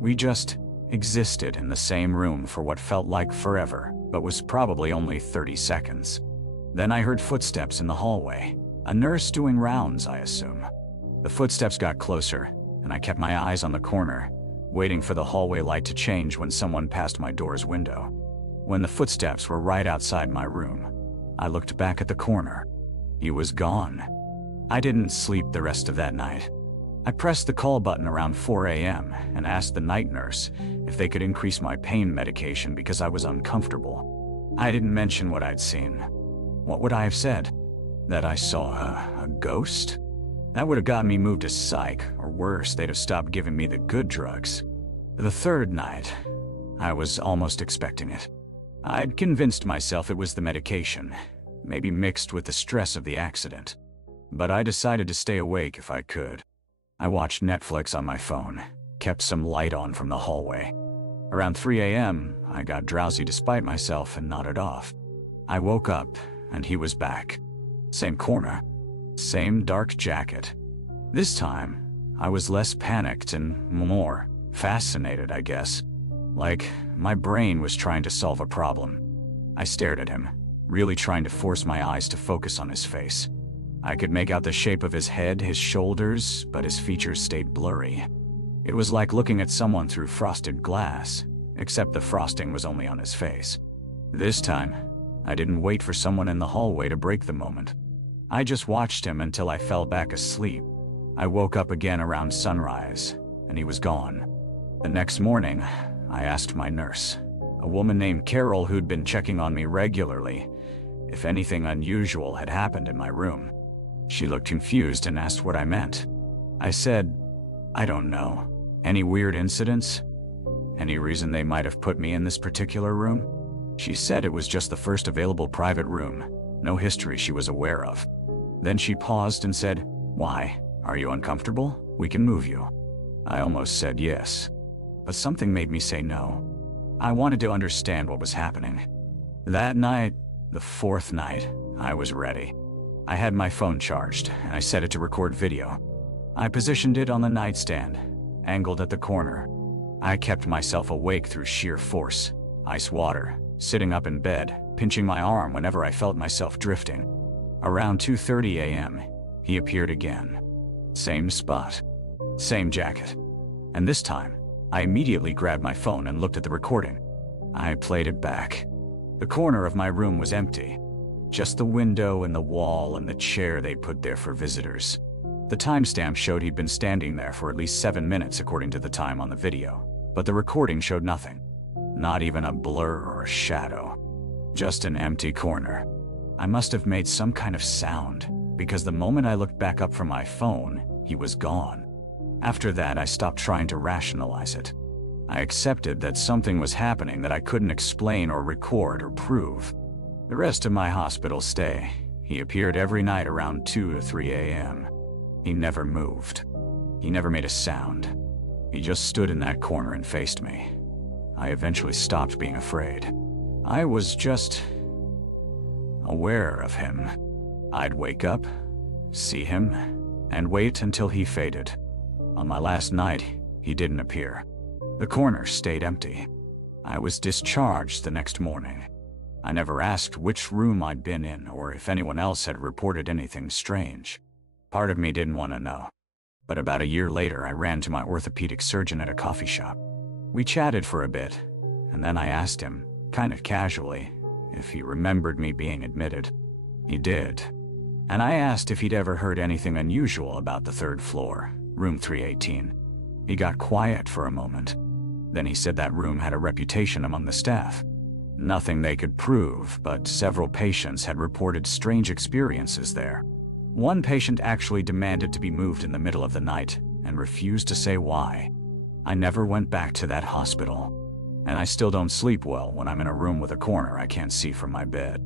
We just existed in the same room for what felt like forever, but was probably only 30 seconds. Then I heard footsteps in the hallway. A nurse doing rounds, I assume. The footsteps got closer, and I kept my eyes on the corner, waiting for the hallway light to change when someone passed my door's window. When the footsteps were right outside my room, I looked back at the corner. He was gone. I didn't sleep the rest of that night. I pressed the call button around 4 a.m. and asked the night nurse if they could increase my pain medication because I was uncomfortable. I didn't mention what I'd seen. What would I have said? That I saw a ghost? That would have gotten me moved to psych, or worse, they'd have stopped giving me the good drugs. The third night, I was almost expecting it. I'd convinced myself it was the medication, maybe mixed with the stress of the accident. But I decided to stay awake if I could. I watched Netflix on my phone, kept some light on from the hallway. Around 3 a.m., I got drowsy despite myself and nodded off. I woke up, and he was back. Same corner, same dark jacket. This time, I was less panicked and more fascinated, I guess. Like my brain was trying to solve a problem. I stared at him, really trying to force my eyes to focus on his face. I could make out the shape of his head, his shoulders, but his features stayed blurry. It was like looking at someone through frosted glass, except the frosting was only on his face. This time, I didn't wait for someone in the hallway to break the moment. I just watched him until I fell back asleep. I woke up again around sunrise, and he was gone. The next morning, I asked my nurse, a woman named Carol who'd been checking on me regularly, if anything unusual had happened in my room. She looked confused and asked what I meant. I said, I don't know. Any weird incidents? Any reason they might have put me in this particular room? She said it was just the first available private room, no history she was aware of. Then she paused and said, Why? Are you uncomfortable? We can move you. I almost said yes, but something made me say no. I wanted to understand what was happening. That night, the fourth night, I was ready. I had my phone charged, and I set it to record video. I positioned it on the nightstand, angled at the corner. I kept myself awake through sheer force. Ice water, sitting up in bed, pinching my arm whenever I felt myself drifting. Around 2:30 a.m., he appeared again. Same spot, same jacket. And this time, I immediately grabbed my phone and looked at the recording. I played it back. The corner of my room was empty. Just the window and the wall and the chair they'd put there for visitors. The timestamp showed he'd been standing there for at least 7 minutes according to the time on the video, but the recording showed nothing. Not even a blur or a shadow. Just an empty corner. I must have made some kind of sound, because the moment I looked back up from my phone, he was gone. After that, I stopped trying to rationalize it. I accepted that something was happening that I couldn't explain or record or prove. The rest of my hospital stay, he appeared every night around 2 to 3 a.m. He never moved. He never made a sound. He just stood in that corner and faced me. I eventually stopped being afraid. I was just aware of him. I'd wake up, see him, and wait until he faded. On my last night, he didn't appear. The corner stayed empty. I was discharged the next morning. I never asked which room I'd been in or if anyone else had reported anything strange. Part of me didn't want to know. But about a year later, I ran to my orthopedic surgeon at a coffee shop. We chatted for a bit, and then I asked him, kind of casually, if he remembered me being admitted. He did. And I asked if he'd ever heard anything unusual about the third floor, room 318. He got quiet for a moment. Then he said that room had a reputation among the staff. Nothing they could prove, but several patients had reported strange experiences there. One patient actually demanded to be moved in the middle of the night and refused to say why. I never went back to that hospital, and I still don't sleep well when I'm in a room with a corner I can't see from my bed.